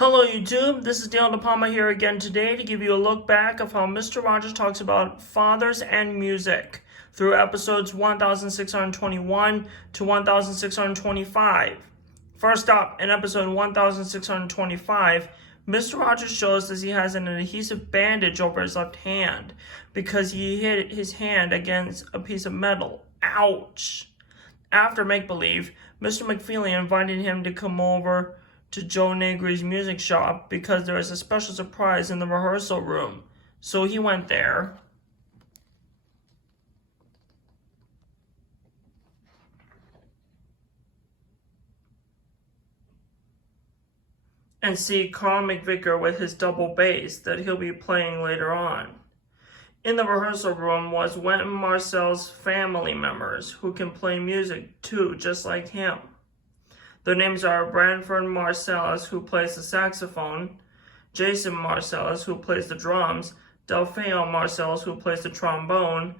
Hello YouTube, this is Dale DePalma here again today to give you a look back of how Mr. Rogers talks about fathers and music through episodes 1621 to 1625. First up, in episode 1625, Mr. Rogers shows that he has an adhesive bandage over his left hand because he hit his hand against a piece of metal. Ouch! After make-believe, Mr. McFeely invited him to come over to Joe Negri's music shop because there is a special surprise in the rehearsal room. So he went there. And see Carl McVicker with his double bass that he'll be playing later on. In the rehearsal room was Went and Marcel's family members who can play music too, just like him. Their names are Branford Marcellus, who plays the saxophone, Jason Marcellus, who plays the drums, Delfeo Marcellus, who plays the trombone,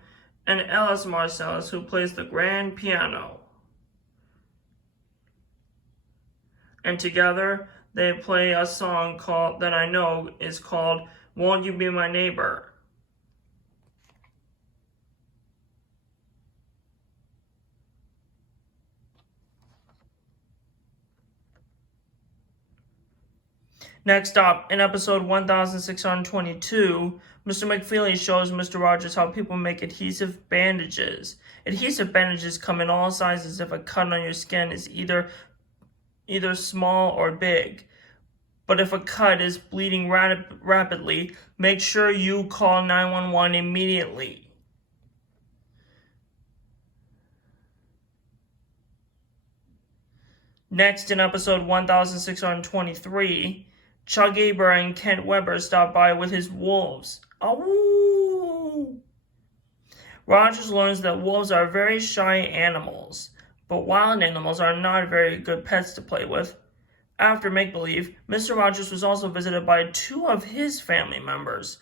and Ellis Marcellus, who plays the grand piano. And together, they play a song that I know is called Won't You Be My Neighbor? Next up, in episode 1622, Mr. McFeely shows Mr. Rogers how people make adhesive bandages. Adhesive bandages come in all sizes if a cut on your skin is either small or big. But if a cut is bleeding rapidly, make sure you call 911 immediately. Next, in episode 1623, Chuck Aber and Kent Weber stop by with his wolves. Awoo! Rogers learns that wolves are very shy animals, but wild animals are not very good pets to play with. After make-believe, Mr. Rogers was also visited by two of his family members.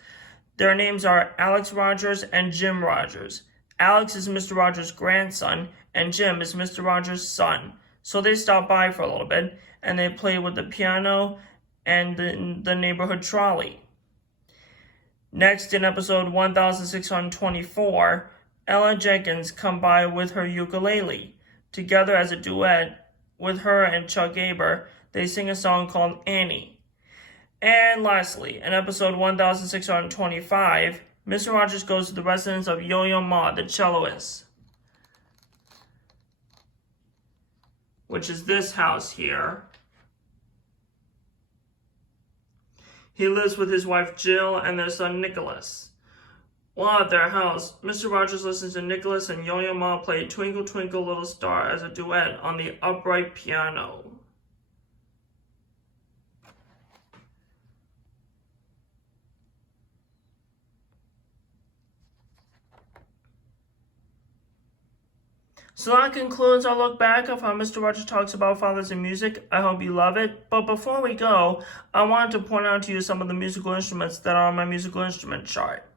Their names are Alex Rogers and Jim Rogers. Alex is Mr. Rogers' grandson, and Jim is Mr. Rogers' son. So they stop by for a little bit, and they play with the piano and the neighborhood trolley. Next, in episode 1624, Ella Jenkins come by with her ukulele. Together as a duet, with her and Chuck Aber, they sing a song called Annie. And lastly, in episode 1625, Mr. Rogers goes to the residence of Yo-Yo Ma, the celloist, which is this house here. He lives with his wife Jill and their son Nicholas. While at their house, Mr. Rogers listens to Nicholas and Yo-Yo Ma play Twinkle Twinkle Little Star as a duet on the upright piano. So that concludes our look back of how Mr. Rogers talks about fathers and music. I hope you love it. But before we go, I wanted to point out to you some of the musical instruments that are on my musical instrument chart.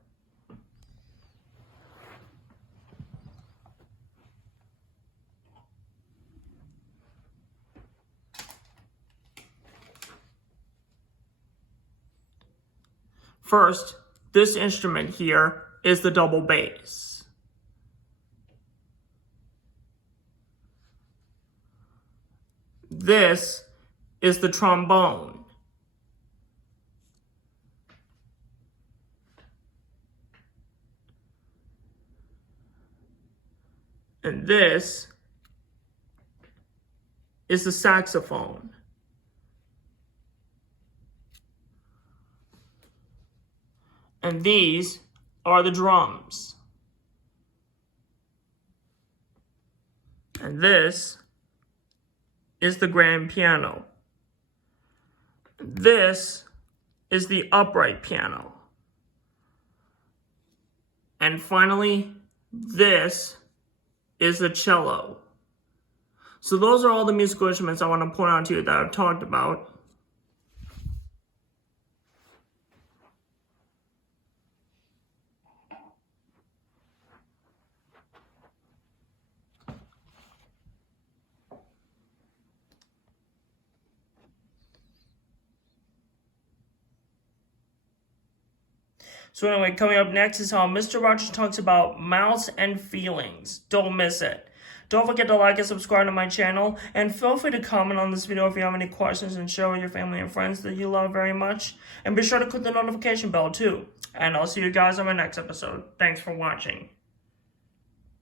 First, this instrument here is the double bass. This is the trombone. And this is the saxophone. And these are the drums. And this is the grand piano. This is the upright piano. And finally, this is the cello. So those are all the musical instruments I want to point out to you that I've talked about. So anyway, coming up next is how Mr. Rogers talks about mouths and feelings. Don't miss it. Don't forget to like and subscribe to my channel, and feel free to comment on this video if you have any questions and share with your family and friends that you love very much. And be sure to click the notification bell too. And I'll see you guys on my next episode. Thanks for watching.